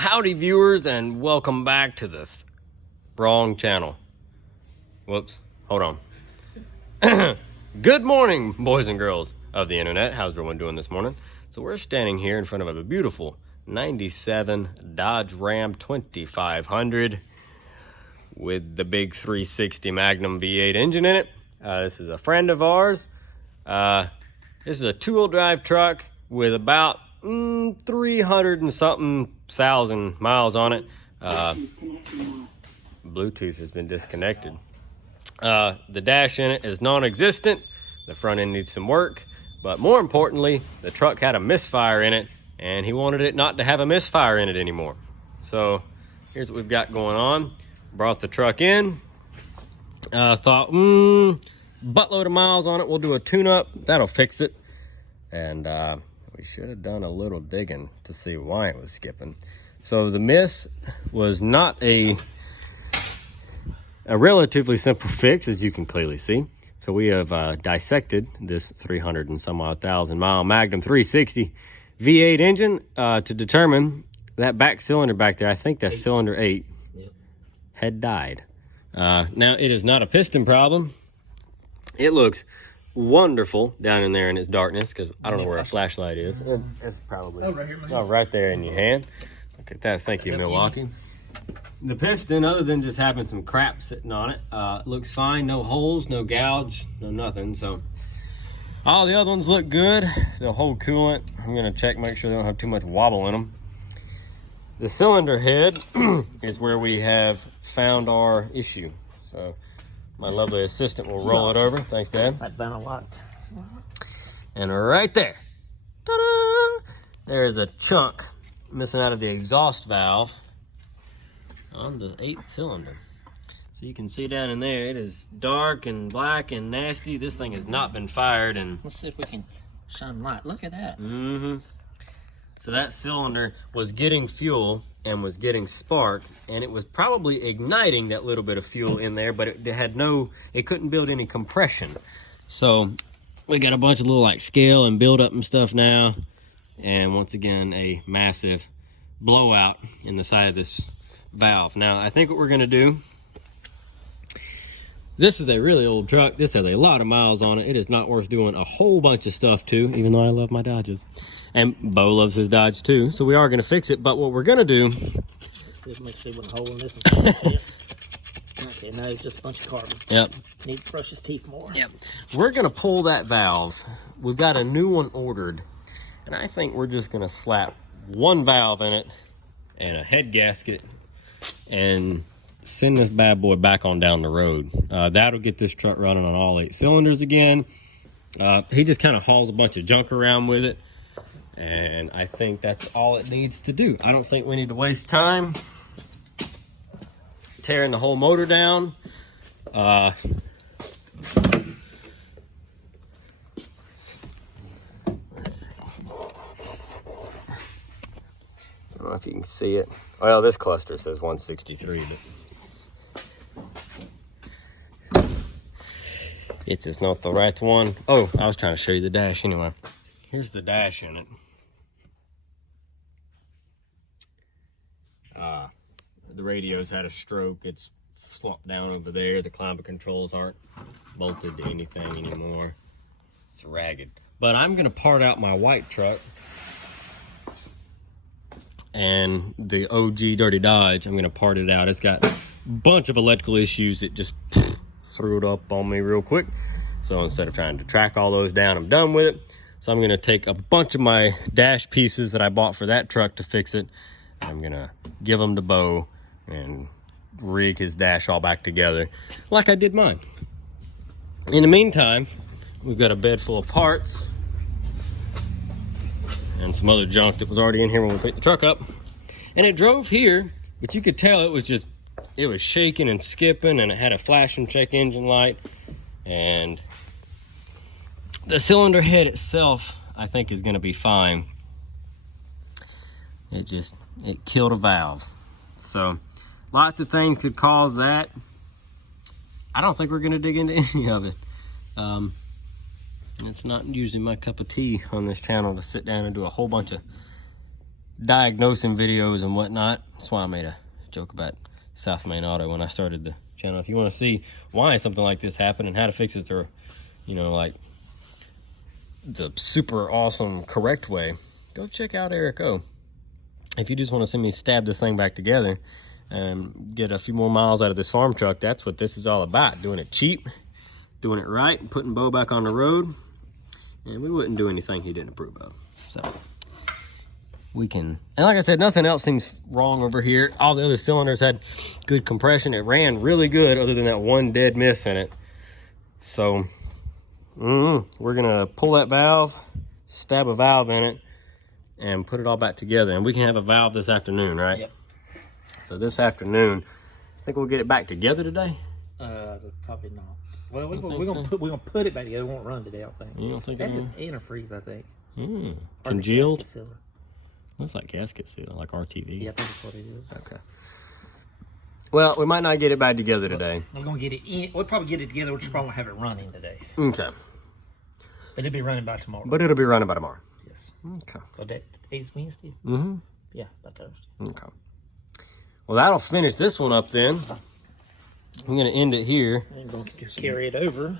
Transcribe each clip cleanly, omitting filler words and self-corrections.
Howdy viewers, and welcome back to this wrong channel. Whoops, hold on. Good morning, boys and girls of the internet. How's everyone doing this morning? So we're standing here in front of a beautiful 97 Dodge Ram 2500 with the big 360 Magnum V8 engine in it. This is a friend of ours. This is a two-wheel drive truck with about 300 and something thousand miles on it. Bluetooth has been disconnected. The dash in it is non-existent. The front end needs some work, but more importantly, the truck had a misfire in it, and he wanted it not to have a misfire in it anymore. So here's what we've got going on. Brought the truck in. Thought, buttload of miles on it. We'll do a tune-up. That'll fix it. And we should have done a little digging to see why it was skipping. So the miss was not a relatively simple fix, as you can clearly see. So we have dissected this 300 and some odd thousand mile Magnum 360 V8 engine to determine that back cylinder back there, I think that's cylinder 8, had died. Now it is not a piston problem. It looks wonderful down in there in its darkness, because I don't know where a flashlight is. It's probably right there in your hand. Look at that. Thank you, Milwaukee. The piston, other than just having some crap sitting on it, looks fine. No holes, no gouge, no nothing. So all the other ones look good. They'll hold coolant. I'm gonna check, make sure they don't have too much wobble in them. The cylinder head is where we have found our issue. So my lovely assistant will roll it over. Thanks, Dad. I've done a lot. And right there, ta-da! There's a chunk missing out of the exhaust valve on the 8th cylinder. So you can see down in there, it is dark and black and nasty. This thing has not been fired. And let's see if we can shine light. Look at that. So that cylinder was getting fuel and was getting spark, and it was probably igniting that little bit of fuel in there, but it had it couldn't build any compression. So we got a bunch of little like scale and buildup and stuff now, and once again a massive blowout in the side of this valve. Now I think what we're gonna do, this is a really old truck. This has a lot of miles on it. It is not worth doing a whole bunch of stuff to, even though I love my Dodges. And Bo loves his Dodge too. So we are going to fix it. But what we're going to do... Let's make sure there's a hole in this one. Yep. Okay, now it's just a bunch of carbon. Yep. Need to brush his teeth more. Yep. We're going to pull that valve. We've got a new one ordered. And I think we're just going to slap one valve in it and a head gasket and send this bad boy back on down the road. That'll get this truck running on all 8 cylinders again. He just kind of hauls a bunch of junk around with it, and I think that's all it needs to do. I don't think we need to waste time tearing the whole motor down. Let's see. I don't know if you can see it. Well, this cluster says 163, but it's just not the right one. Oh, I was trying to show you the dash anyway. Here's the dash in it. The radio's had a stroke. It's slumped down over there. The climate controls aren't bolted to anything anymore. It's ragged. But I'm gonna part out my white truck and the OG Dirty Dodge. I'm gonna part it out. It's got a bunch of electrical issues. It just threw it up on me real quick. So instead of trying to track all those down, I'm done with it. So I'm gonna take a bunch of my dash pieces that I bought for that truck to fix it. I'm gonna give them to Bo and rig his dash all back together like I did mine. In the meantime, we've got a bed full of parts and some other junk that was already in here when we picked the truck up. And it drove here, but you could tell it was shaking and skipping, and it had a flashing check engine light. And the cylinder head itself, I think, is gonna be fine. It killed a valve. So lots of things could cause that. I don't think we're gonna dig into any of it. It's not usually my cup of tea on this channel to sit down and do a whole bunch of diagnosing videos and whatnot. That's why I made a joke about South Main Auto when I started the channel. If you want to see why something like this happened and how to fix it through, you know, like the super awesome correct way, go check out Eric O. If you just want to see me stab this thing back together and get a few more miles out of this farm truck, that's what this is all about. Doing it cheap, doing it right, and putting Bo back on the road. And we wouldn't do anything he didn't approve of. So we can, and like I said, nothing else seems wrong over here. All the other cylinders had good compression. It ran really good other than that one dead miss in it. So we're gonna pull that valve, stab a valve in it, and put it all back together. And we can have a valve this afternoon, right? Yep. So this afternoon, I think we'll get it back together today. Probably not. Well, we're gonna put it back together. We won't run today, I think. You don't think that is antifreeze? I think. Congealed. Looks like gasket sealer, like RTV. Yeah, I think that's what it is. Okay. Well, we might not get it back together today. We're gonna get it in. We'll probably get it together. We're just probably gonna have it running today. Okay. But it'll be running by tomorrow. But it'll be running by tomorrow. Yes. Okay. So today's Wednesday. Yeah, by Thursday. Okay. Well, that'll finish this one up then. I'm gonna end it here. I'm going to carry it over.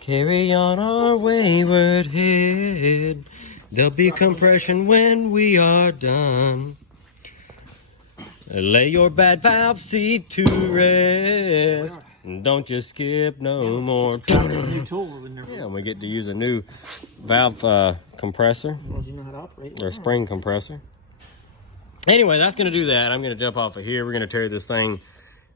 Carry on our wayward head. There'll be compression when we are done. Lay your bad valve seat to rest. Don't just skip no more. Yeah, we get to use a new valve compressor. You know how to operate it. Or spring compressor. Anyway, that's going to do that. I'm going to jump off of here. We're going to tear this thing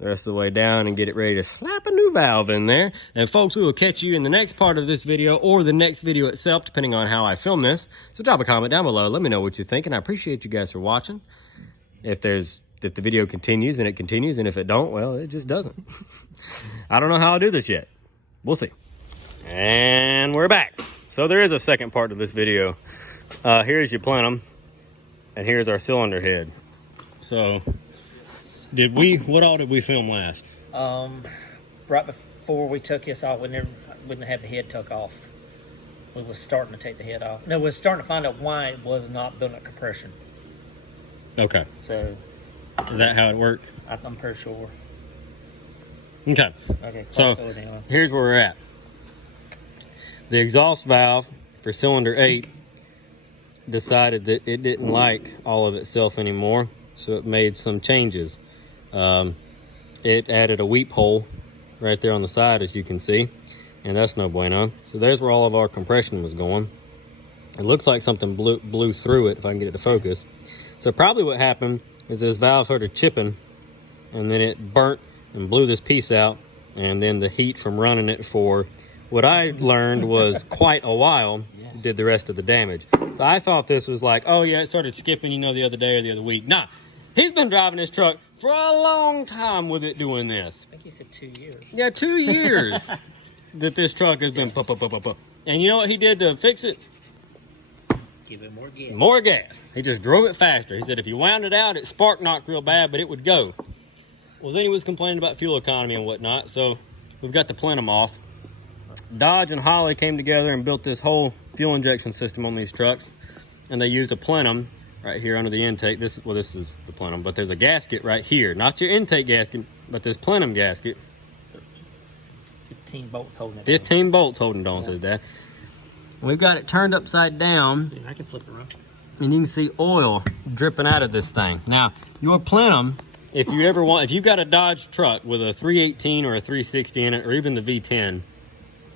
the rest of the way down and get it ready to slap a new valve in there. And folks, we will catch you in the next part of this video or the next video itself, depending on how I film this. So drop a comment down below. Let me know what you think. And I appreciate you guys for watching. If the video continues, then it continues. And if it don't, well, it just doesn't. I don't know how I'll do this yet. We'll see. And we're back. So there is a second part of this video. Here's your plenum. And here's our cylinder head. So, what all did we film last? Right before we took this off, we wouldn't have the head took off. We was starting to take the head off. No, we was starting to find out why it was not building up compression. Okay. So. Is that how it worked? I'm pretty sure. Okay. Okay. So, here's where we're at. The exhaust valve for cylinder 8 decided that it didn't like all of itself anymore, so it made some changes. It added a weep hole right there on the side, as you can see, and that's no bueno. So there's where all of our compression was going. It looks like something blew through it, if I can get it to focus. So probably what happened is this valve started chipping, and then it burnt and blew this piece out, and then the heat from running it for what I learned was quite a while did the rest of the damage. So I thought this was like, oh yeah, it started skipping, you know, the other day or the other week. Nah, he's been driving this truck for a long time with it doing this. I think he said 2 years. Yeah, 2 years that this truck has been And you know what he did to fix it? Give it more gas. More gas. He just drove it faster. He said if you wound it out, it spark knocked real bad, but it would go. Well, then he was complaining about fuel economy and whatnot, so we've got the plenum off. Dodge and Holly came together and built this whole fuel injection system on these trucks, and they used a plenum right here under the intake. This is the plenum, but there's a gasket right here. Not your intake gasket, but this plenum gasket. 15 bolts holding it 15 bolts holding it on, says Dad. We've got it turned upside down. Dude, I can flip it around. And you can see oil dripping out of this thing. Now, your plenum, if you've got a Dodge truck with a 318 or a 360 in it, or even the V10,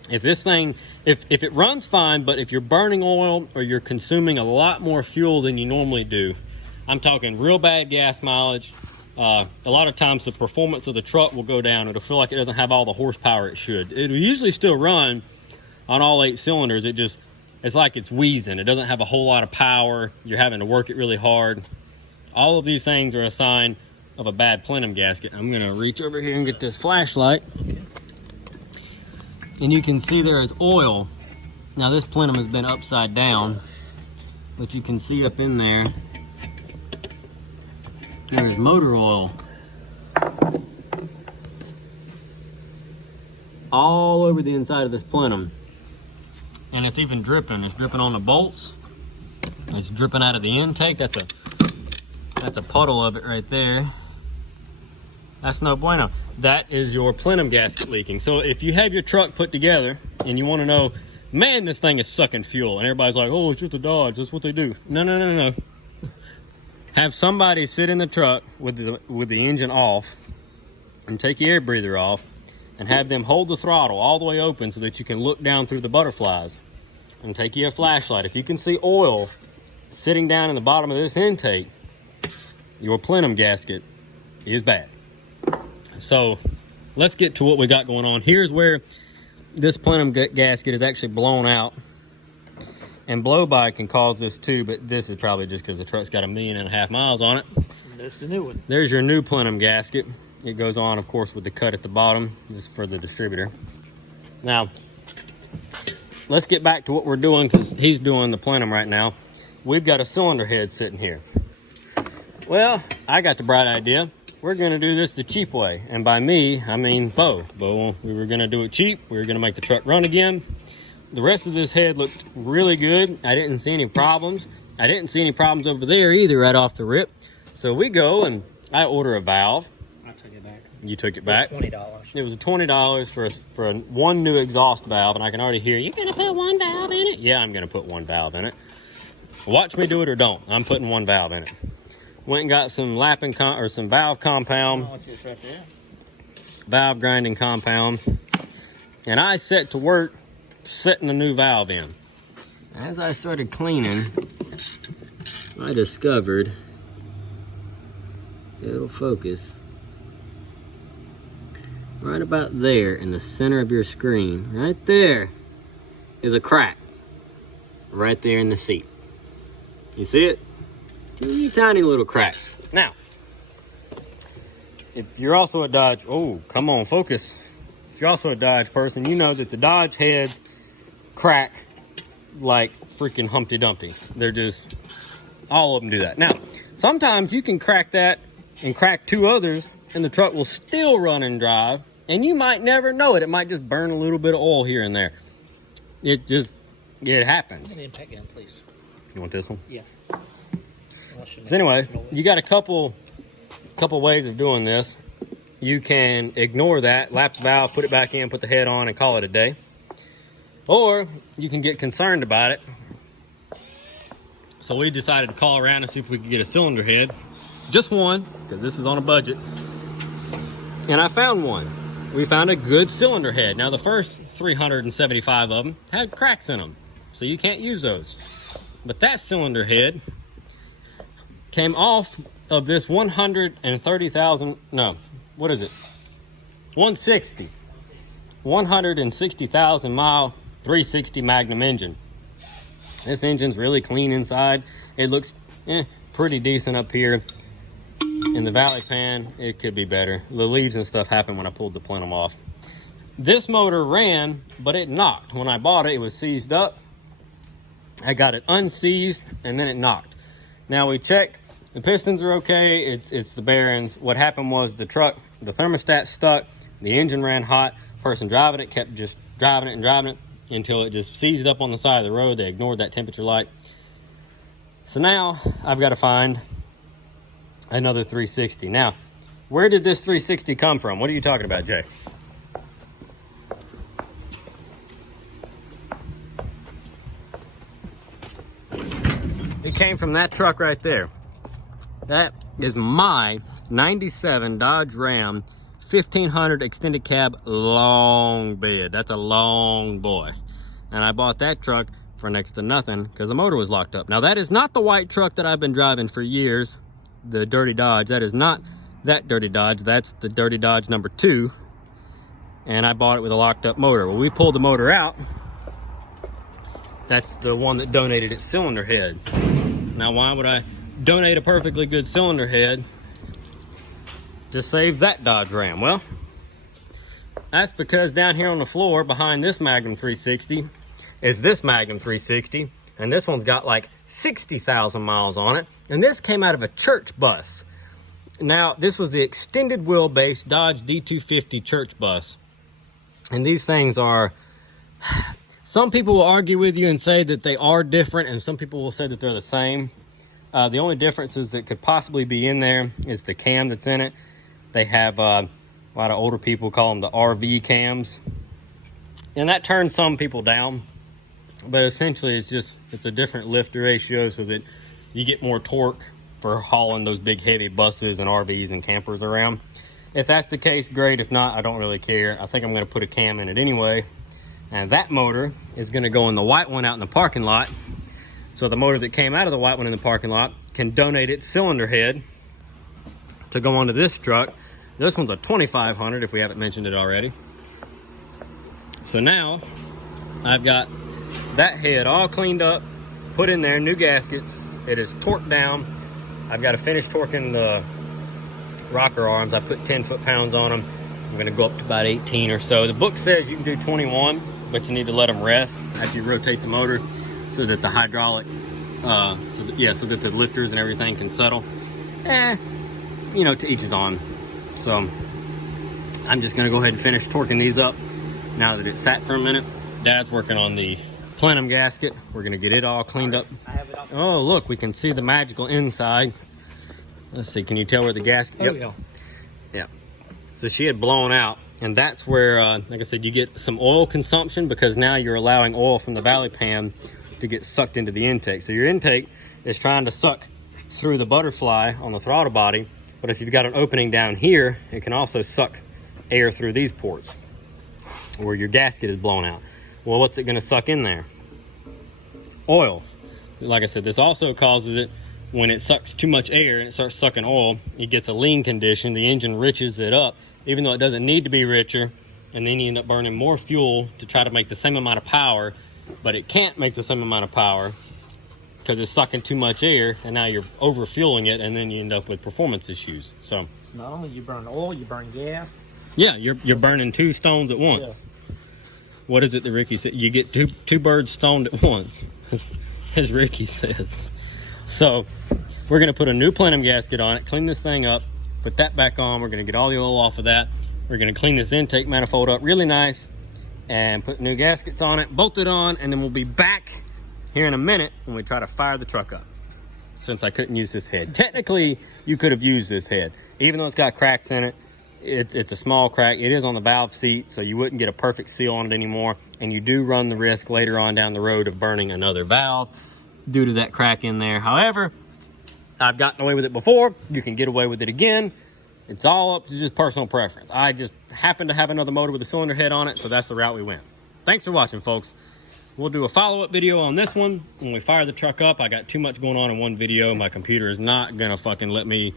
if this thing, if it runs fine, but if you're burning oil or you're consuming a lot more fuel than you normally do, I'm talking real bad gas mileage, a lot of times the performance of the truck will go down. It'll feel like it doesn't have all the horsepower it should. It'll usually still run on all 8 cylinders. It's like it's wheezing. It doesn't have a whole lot of power. You're having to work it really hard. All of these things are a sign of a bad plenum gasket. I'm gonna reach over here and get this flashlight. Okay. And you can see there is oil. Now this plenum has been upside down, but you can see up in there, there's motor oil all over the inside of this plenum. And it's even dripping. It's dripping on the bolts. It's dripping out of the intake. That's a That's a puddle of it right there. That's no bueno. That is your plenum gasket leaking. So if you have your truck put together and you want to know, man, this thing is sucking fuel, and everybody's like, oh, it's just a Dodge, that's what they do. No, no, no, no. Have somebody sit in the truck with the engine off and take your air breather off and have them hold the throttle all the way open so that you can look down through the butterflies, and take you a flashlight. If you can see oil sitting down in the bottom of this intake, your plenum gasket is bad. So let's get to what we got going on. Here's where this plenum gasket is actually blown out. And blow by can cause this too, but this is probably just because the truck's got 1.5 million miles on it. That's the new one. There's your new plenum gasket. It goes on, of course, with the cut at the bottom. This is for the distributor. Now, let's get back to what we're doing, because he's doing the plenum right now. We've got a cylinder head sitting here. Well, I got the bright idea. We're going to do this the cheap way. And by me, I mean Bo. We were going to do it cheap. We were going to make the truck run again. The rest of this head looked really good. I didn't see any problems. I didn't see any problems over there either right off the rip. So we go and I order a valve. I took it back. You took it back? It was $20. It was $20 for one new exhaust valve, and I can already hear, you're going to put one valve in it? Yeah, I'm going to put one valve in it. Watch me do it or don't. I'm putting one valve in it. Went and got some some valve compound. Oh, it's just right there. Valve grinding compound. And I set to work setting the new valve in. As I started cleaning, I discovered, if it'll focus, right about there in the center of your screen, right there, is a crack. Right there in the seat. You see it? Teeny tiny little crack. Now, if you're also a Dodge, oh, come on, focus. If you're also a Dodge person, you know that the Dodge heads crack like freaking Humpty Dumpty. They're just, all of them do that. Now, sometimes you can crack that and crack 2 others and the truck will still run and drive, and you might never know it. It might just burn a little bit of oil here and there. It happens. Give me the pack in, please. You want this one? Yes. So anyway, you got a couple ways of doing this. You can ignore that, lap the valve, put it back in, put the head on, and call it a day. Or you can get concerned about it. So we decided to call around and see if we could get a cylinder head. Just one, because this is on a budget. And I found one. We found a good cylinder head. Now the first 375 of them had cracks in them, so you can't use those. But that cylinder head came off of this 130,000, no, what is it? 160,000 mile 360 Magnum engine. This engine's really clean inside. It looks pretty decent up here. In the valley pan, it could be better. The leads and stuff happened when I pulled the plenum off. This motor ran, but it knocked. When I bought it, it was seized up. I got it unseized, and then it knocked. Now we checked. The pistons are okay. It's the bearings. What happened was the truck, the thermostat stuck. The engine ran hot. Person driving it kept just driving it until it just seized up on the side of the road. They ignored that temperature light. So now I've got to find another 360. Now, where did this 360 come from? What are you talking about, Jay? It came from that truck right there. That is my 97 Dodge Ram 1500 extended cab long bed. That's a long boy. And I bought that truck for next to nothing because the motor was locked up. Now that is not the white truck that I've been driving for years, the Dirty Dodge. That is not that Dirty Dodge. That's the Dirty Dodge number 2. And I bought it with a locked up motor. Well, we pulled the motor out. That's the one that donated its cylinder head. Now, why would I donate a perfectly good cylinder head to save that Dodge Ram? Well, that's because down here on the floor behind this Magnum 360 is this Magnum 360, and this one's got like 60,000 miles on it, and this came out of a church bus. Now, this was the extended wheelbase Dodge D250 church bus, and these things are, some people will argue with you and say that they are different, and some people will say that they're the same. The only differences that could possibly be in there is the cam that's in it. They have a lot of older people call them the RV cams, and that turns some people down. But essentially, it's a different lift ratio so that you get more torque for hauling those big heavy buses and RVs and campers around. If that's the case, great. If not, I don't really care. I think I'm going to put a cam in it anyway. And that motor is going to go in the white one out in the parking lot. So the motor that came out of the white one in the parking lot can donate its cylinder head to go onto this truck. This one's a 2500 if we haven't mentioned it already. So now I've got that head all cleaned up, put in there, new gaskets. It is torqued down. I've got to finish torquing the rocker arms. I put 10 foot-pounds on them. I'm going to go up to about 18 or so. The book says you can do 21, but you need to let them rest after you rotate the motor so that the hydraulic, so that the lifters and everything can settle. You know, to each his own. So I'm just going to go ahead and finish torquing these up now that it's sat for a minute. Dad's working on the plenum gasket. We're going to get it all cleaned up. Oh, look, we can see the magical inside. Let's see, can you tell where the gasket? Oh, yeah. Yeah. So she had blown out, and that's where, like I said, you get some oil consumption because now you're allowing oil from the valley pan to get sucked into the intake. So your intake is trying to suck through the butterfly on the throttle body, but if you've got an opening down here, it can also suck air through these ports where your gasket is blown out. Well, what's it going to suck in there? Oil. Like I said, this also causes it, when it sucks too much air and it starts sucking oil, it gets a lean condition. The engine riches it up, even though it doesn't need to be richer, and then you end up burning more fuel to try to make the same amount of power, but it can't make the same amount of power because it's sucking too much air, and now you're over fueling it, and then you end up with performance issues. So not only you burn oil, you burn gas. Yeah, you're burning two stones at once. Yeah. What is it that Ricky said? You get two birds stoned at once, as Ricky says. So we're going to put a new plenum gasket on it, clean this thing up, put that back on. We're going to get all the oil off of that. We're going to clean this intake manifold up really nice and put new gaskets on it, bolt it on, and then we'll be back here in a minute when we try to fire the truck up, since I couldn't use this head. Technically, you could have used this head. Even though it's got cracks in it, it's a small crack. It is on the valve seat, so you wouldn't get a perfect seal on it anymore, and you do run the risk later on down the road of burning another valve due to that crack in there. However, I've gotten away with it before. You can get away with it again. It's all up to just personal preference. I just happen to have another motor with a cylinder head on it, so that's the route we went. Thanks for watching, folks. We'll do a follow-up video on this one when we fire the truck up. I got too much going on in one video. My computer is not gonna fucking let me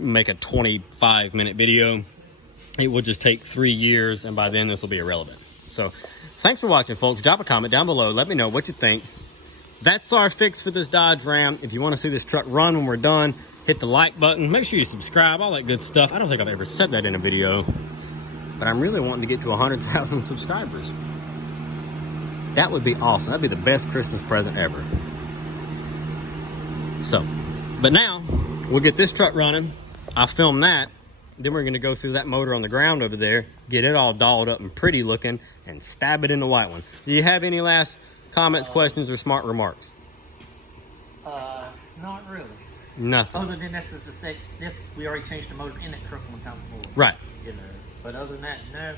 make a 25-minute video. It will just take 3 years, and by then this will be irrelevant. So thanks for watching, folks. Drop a comment down below. Let me know what you think. That's our fix for this Dodge Ram. If you want to see this truck run when we're done, hit the like button. Make sure you subscribe, all that good stuff. I don't think I've ever said that in a video, but I'm really wanting to get to 100,000 subscribers. That would be awesome. That'd be the best Christmas present ever. So, but now we'll get this truck running. I'll film that. Then we're going to go through that motor on the ground over there, get it all dolled up and pretty looking, and stab it in the white one. Do you have any last comments, questions, or smart remarks? Not really. Nothing. Other than this is this we already changed the motor in that truck one time before. Right. You know, but other than that, no.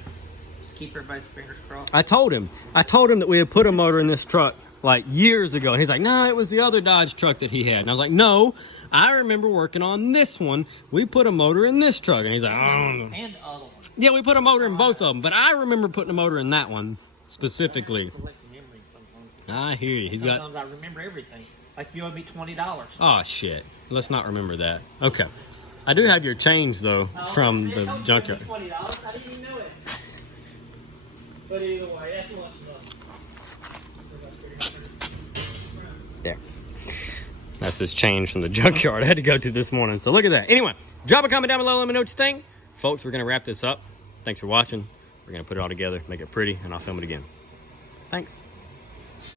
Just keep everybody's fingers crossed. I told him that we had put a motor in this truck like years ago, and he's like, no, it was the other Dodge truck that he had. And I was like, no, I remember working on this one. We put a motor in this truck. And he's like, I don't know. And the other one. Yeah, we put a motor in both of them, but I remember putting a motor in that one specifically. I hear you. Sometimes I remember everything. Like you owe me $20. Oh shit. Let's not remember that. Okay. I do have your change though from the junkyard. $20. I didn't even know it. But either way, that's much love. Yeah. That's this change from the junkyard I had to go to this morning. So look at that. Anyway, drop a comment down below. Let me know what you think. Folks, we're going to wrap this up. Thanks for watching. We're going to put it all together, make it pretty, and I'll film it again. Thanks.